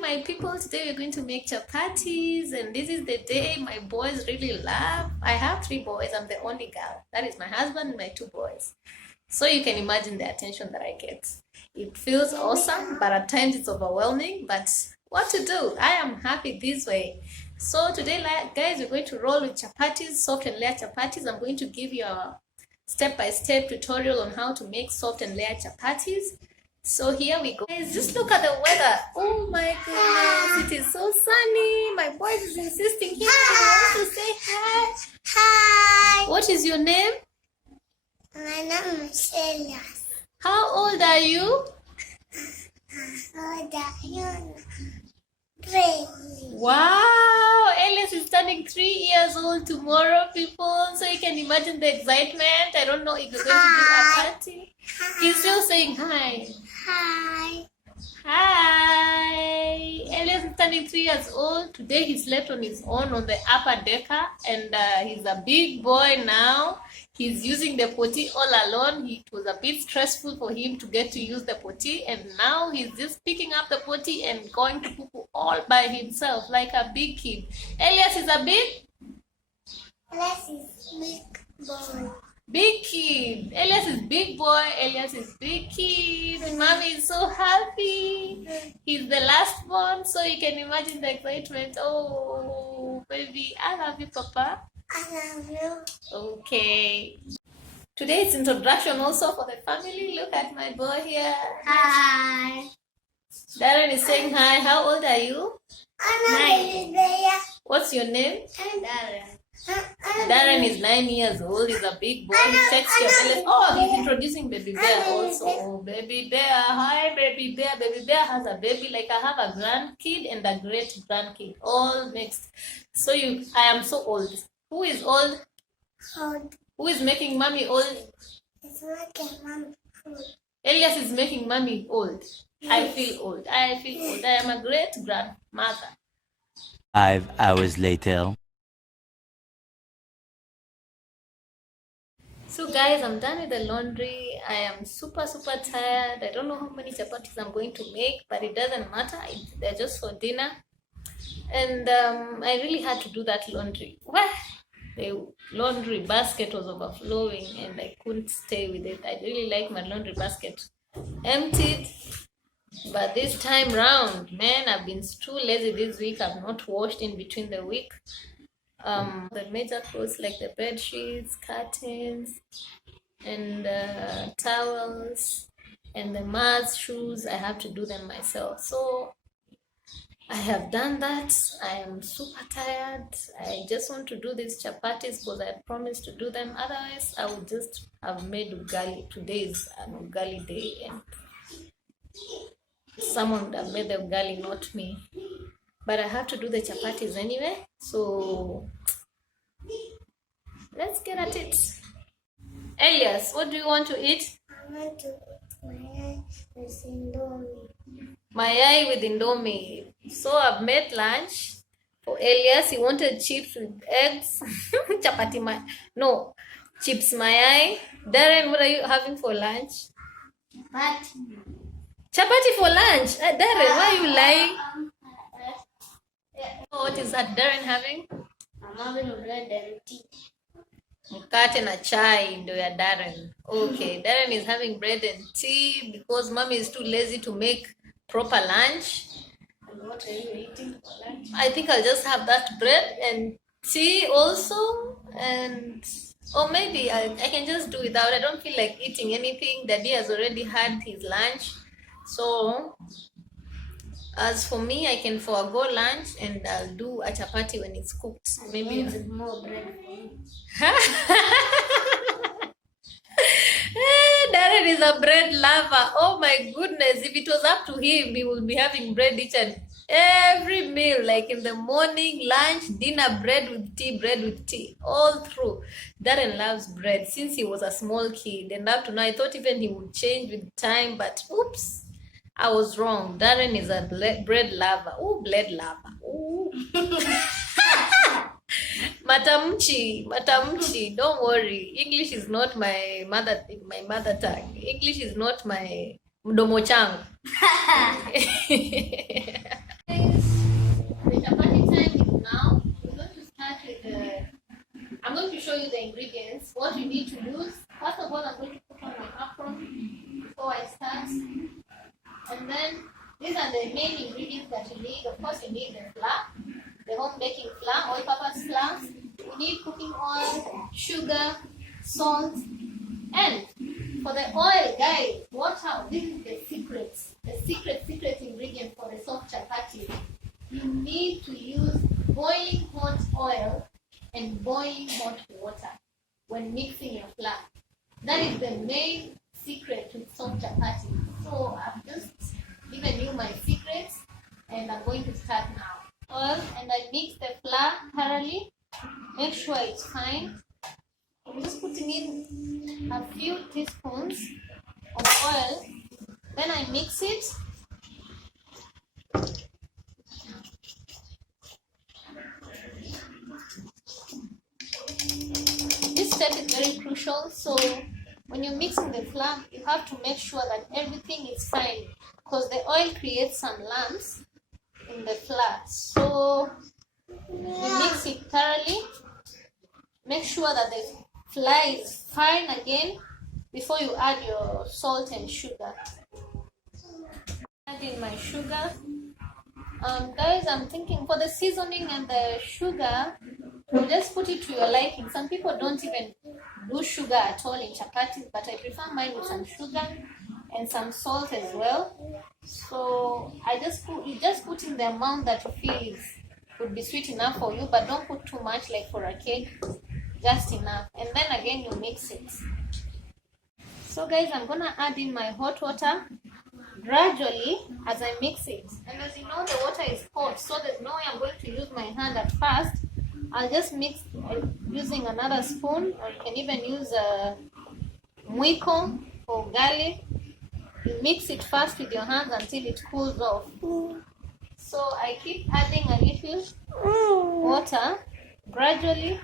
my people. Today we're going to make chapatis, and this is the day my boys really love. I have 3 boys. I'm the only girl. That is my husband and my 2 boys. So you can imagine the attention that I get. It feels awesome, but at times it's overwhelming. But what to do? I am happy this way. So today, guys, we're going to roll with chapatis, soft and layered chapatis. I'm going to give you a step-by-step tutorial on how to make soft and layered chapatis. So here we go. Guys, just look at the weather. Oh my goodness, it is so sunny. My boys is insisting here. He wants to say hi. Hi. What is your name? My name is Elias. How old are you? How old are you? 3. Wow, Elias is turning 3 years old tomorrow, people. So you can imagine the excitement. I don't know if you're going to do a party. He's still saying hi. Hi. Hi. Elias is turning 3 years old. Today he slept on his own on the upper decker, and he's a big boy now. He's using the potty all alone. It was a bit stressful for him to get to use the potty, and now he's just picking up the potty and going to poo all by himself like a big kid. Elias is a big? Elias is big boy. Big kid. Elias is big boy. Elias is big kid. Mommy is so happy. He's the last one, so you can imagine the excitement. Oh, baby, I love you, Papa. I love you. Okay. Today's introduction also for the family. Look at my boy here. Hi. Darren is saying hi. How old are you? I'm a baby bear. What's your name? I'm Darren. Darren is 9 years old. He's a big boy. He checks your belly. Oh, he's introducing baby bear also. Oh, baby bear. Hi, baby bear. Baby bear has a baby. Like I have a grandkid and a great grandkid, all mixed. So I am so old. Who is old? Old. Who is making mommy old? It's making mom food. Elias is making mommy old. I feel old. I feel old. I am a great grandmother. 5 hours later. So guys, I'm done with the laundry. I am super tired. I don't know how many chapatis I'm going to make, but it doesn't matter. They're just for dinner. And I really had to do that laundry. Well, the laundry basket was overflowing and I couldn't stay with it. I really like my laundry basket emptied. But this time round, man, I've been too lazy this week. I've not washed in between the week. The major clothes like the bed sheets, curtains, and towels, and the Mars shoes, I have to do them myself. So I have done that. I am super tired. I just want to do these chapatis because I promised to do them. Otherwise, I would just have made ugali. Today is an ugali day, and someone would have made the ugali, not me. But I have to do the chapatis anyway. So let's get at it. Elias, what do you want to eat? I want to eat my with Indomie. Mayai with Indomie. So I've made lunch for Elias. He wanted chips with eggs. Chapati no, chips mayai. Darren, what are you having for lunch? Chapati for lunch. Darren, why are you lying? What is that Darren having? I'm having bread and tea. Mkate na chai ndo ya Darren. Okay, Darren is having bread and tea because mommy is too lazy to make proper lunch. And what are you eating for lunch? I think I'll just have that bread and tea also, and or maybe I can just do without. I don't feel like eating anything. Daddy has already had his lunch. So as for me, I can forego lunch and I'll do a chapati when it's cooked. Maybe more bread for me. Darren is a bread lover. Oh my goodness. If it was up to him, he would be having bread each and every meal. Like in the morning, lunch, dinner, bread with tea. All through. Darren loves bread since he was a small kid. And up to now, I thought even he would change with time. But oops, I was wrong. Darren is a bread lover. Oh, bread lover. Ooh. Matamchi. Don't worry. English is not my mother tongue. English is not my mdomo changu. are the main ingredients that you need. Of course, you need the flour, the home baking flour, all-purpose flour. You need cooking oil, sugar, salt, and for the oil, guys, watch out. This is the secret ingredient for the soft chapati. You need to use boiling hot oil and boiling hot water when mixing your flour. That is the main secret to soft chapati. So I've just given you my secrets, and I'm going to start now. Oil, and I mix the flour thoroughly. Make sure it's fine. I'm just putting in a few teaspoons of oil. Then I mix it. This step is very crucial. So when you're mixing the flour, you have to make sure that everything is fine, because the oil creates some lumps in the flour. So you mix it thoroughly. Make sure that the flour is fine again before you add your salt and sugar. Add in my sugar. Guys, I'm thinking for the seasoning and the sugar, you just put it to your liking. Some people don't even do sugar at all in chapatis, but I prefer mine with some sugar and some salt as well. So you just put in the amount that you feel would be sweet enough for you, but don't put too much like for a cake, just enough. And then again you mix it. So guys, I'm gonna add in my hot water gradually as I mix it. And as you know, the water is hot, so there's no way I'm going to use my hand at first. I'll just mix using another spoon, or you can even use a mwiko or garlic. You mix it first with your hands until it cools off. So I keep adding a little water gradually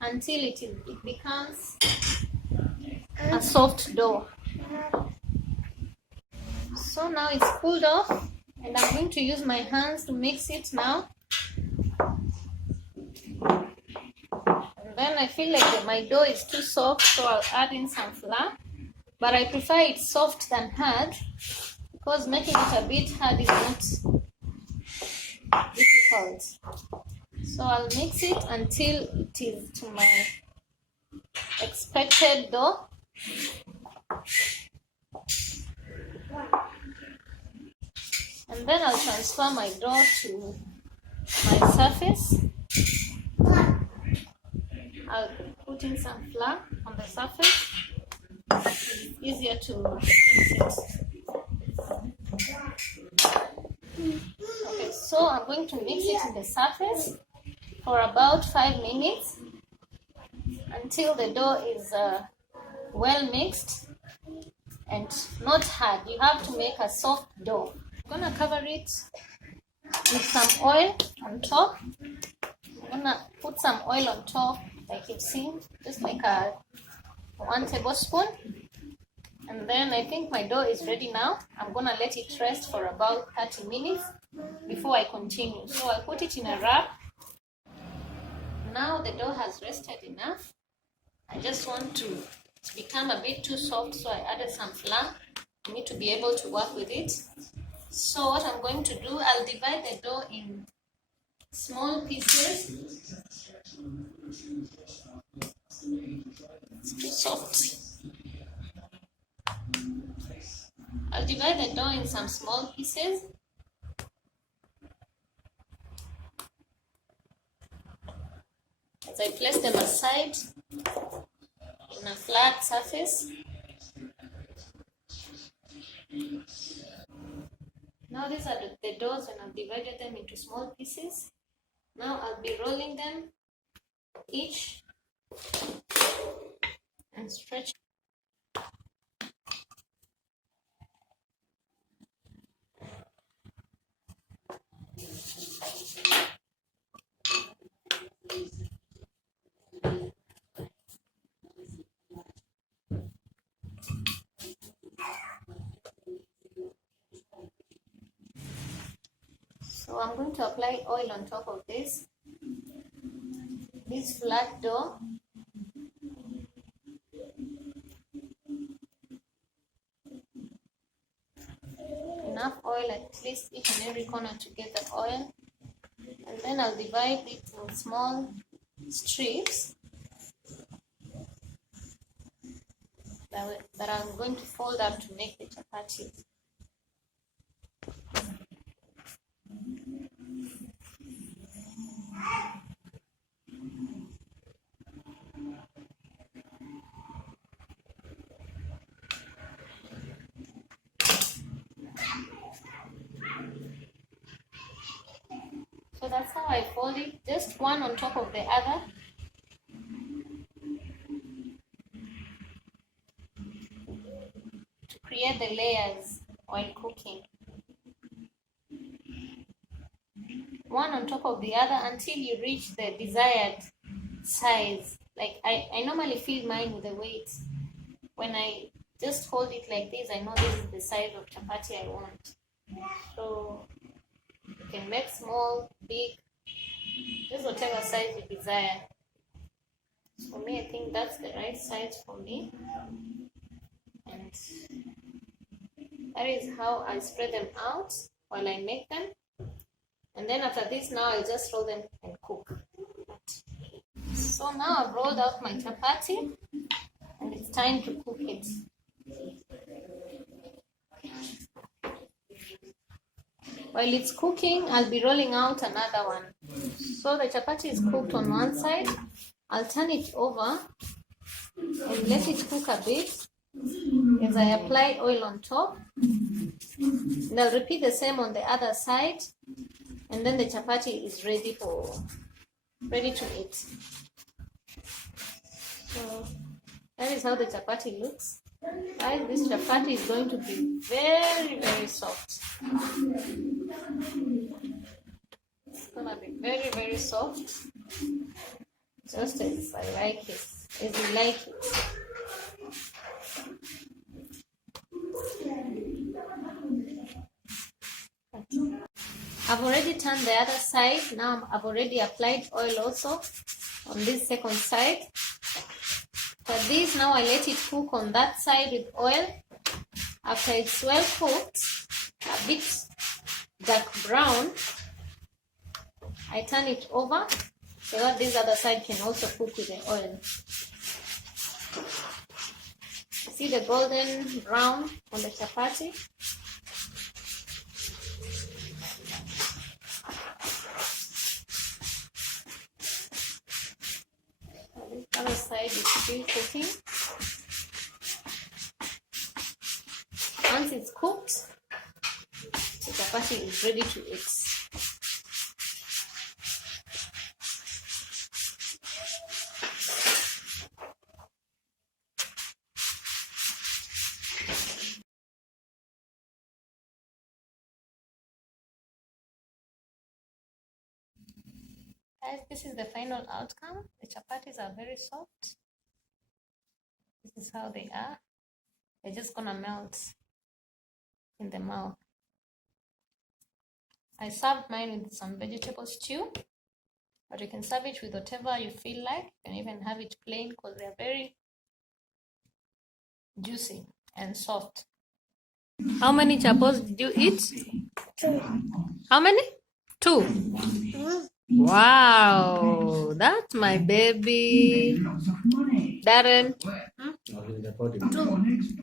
until it becomes a soft dough. So now it's cooled off, and I'm going to use my hands to mix it now. And then I feel like my dough is too soft, so I'll add in some flour. But I prefer it soft than hard, because making it a bit hard is not difficult. So I'll mix it until it is to my expected dough. And then I'll transfer my dough to my surface. I'll put in some flour on the surface. It's easier to mix it. Okay, so I'm going to mix it in the surface for about 5 minutes until the dough is well mixed and not hard. You have to make a soft dough. I'm gonna cover it with some oil on top. I'm gonna put some oil on top, like you've seen, just like 1 tablespoon. And then I think my dough is ready now. I'm gonna let it rest for about 30 minutes before I continue. So I'll put it in a wrap. Now the dough has rested enough. I just want to become a bit too soft, so I added some flour. I need to be able to work with it. So what I'm going to do, I'll divide the dough in small pieces. It's too soft. I'll divide the dough in some small pieces. As I place them aside on a flat surface. Now these are the doughs, and I've divided them into small pieces. Now I'll be rolling them each and stretch. So I'm going to apply oil on top of this flat dough. Enough oil at least each and every corner to get the oil. And then I'll divide it in small strips that I'm going to fold up to make the chapati. So that's how I fold it, just one on top of the other. To create the layers while cooking. One on top of the other until you reach the desired size. Like I normally feel mine with the weight. When I just hold it like this, I know this is the size of chapati I want. So you can make small, big, just whatever size you desire. For me, I think that's the right size for me. And that is how I spread them out while I make them. And then after this, now I'll just roll them and cook. So now I've rolled out my chapati and it's time to cook it. While it's cooking, I'll be rolling out another one. So the chapati is cooked on one side. I'll turn it over and let it cook a bit as I apply oil on top. And I'll repeat the same on the other side. And then the chapati is ready to eat. So that is how the chapati looks. Guys, this chapati is going to be very, very soft. It's gonna be very, very soft. Just as I like it, as you like it. I've already turned the other side. Now I've already applied oil also on this second side. For this, now I let it cook on that side with oil. After it's well cooked, a bit dark brown, I turn it over so that this other side can also cook with the oil. See the golden brown on the chapati? This other side is still cooking. Once it's cooked, the chapati is ready to eat. Guys, this is the final outcome. The chapatis are very soft. This is how they are. They're just gonna melt in the mouth. I served mine with some vegetable stew, but you can serve it with whatever you feel like. You can even have it plain because they're very juicy and soft. How many chapos did you eat? 2. How many? 2. Wow, that's my baby. Darren. 2.